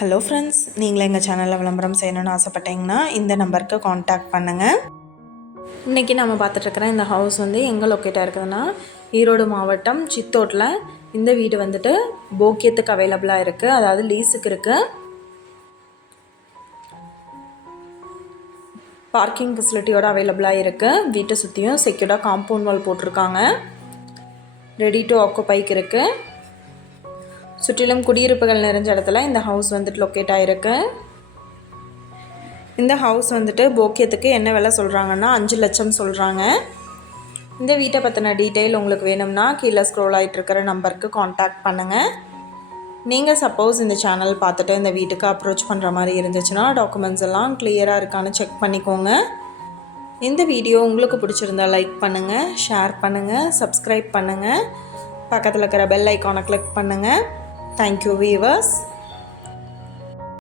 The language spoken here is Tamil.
ஹலோ ஃப்ரெண்ட்ஸ் நீங்களும் எங்கள் சேனலில் விளம்பரம் செய்யணும்னு ஆசைப்பட்டீங்கன்னா இந்த நம்பருக்கு காண்டாக்ட் பண்ணுங்கள் இன்றைக்கி நம்ம பார்த்துட்ருக்குற இந்த ஹவுஸ் வந்து எங்கே லொக்கேட்டாக இருக்குதுன்னா ஈரோடு மாவட்டம் சித்தோட்டில் இந்த வீடு வந்துட்டு போக்கியத்துக்கு அவைலபிளாக இருக்குது அதாவது லீஸுக்கு இருக்குது பார்க்கிங் ஃபெசிலிட்டியோட அவைலபிளாக இருக்குது வீட்டை சுற்றியும் செக்யூர்டாக காம்பவுண்ட் வால் போட்டிருக்காங்க. ரெடி டு ஆக்குபைக்கு இருக்குது சுற்றிலும் குடியிருப்புகள் நிறைஞ்ச இடத்துல இந்த ஹவுஸ் வந்துட்டு லொக்கேட் ஆகிருக்கு இந்த ஹவுஸ் வந்துட்டு போக்கியத்துக்கு என்ன விலை சொல்கிறாங்கன்னா அஞ்சு லட்சம் சொல்கிறாங்க இந்த வீட்டை பற்றின டீட்டெயில் உங்களுக்கு வேணும்னா கீழே ஸ்க்ரோல் ஆகிட்டு இருக்கிற நம்பருக்கு காண்டாக்ட் பண்ணுங்கள் நீங்கள் சப்போஸ் இந்த சேனல் பார்த்துட்டு இந்த வீட்டுக்கு அப்ரோச் பண்ணுற மாதிரி இருந்துச்சுன்னா டாக்குமெண்ட்ஸ் எல்லாம் கிளியராக இருக்கான்னு செக் பண்ணிக்கோங்க. இந்த வீடியோ உங்களுக்கு பிடிச்சிருந்தா லைக் பண்ணுங்கள் ஷேர் பண்ணுங்கள் சப்ஸ்கிரைப் பண்ணுங்கள் பக்கத்தில் இருக்கிற பெல் ஐக்கானை கிளிக் பண்ணுங்கள் Thank you viewers.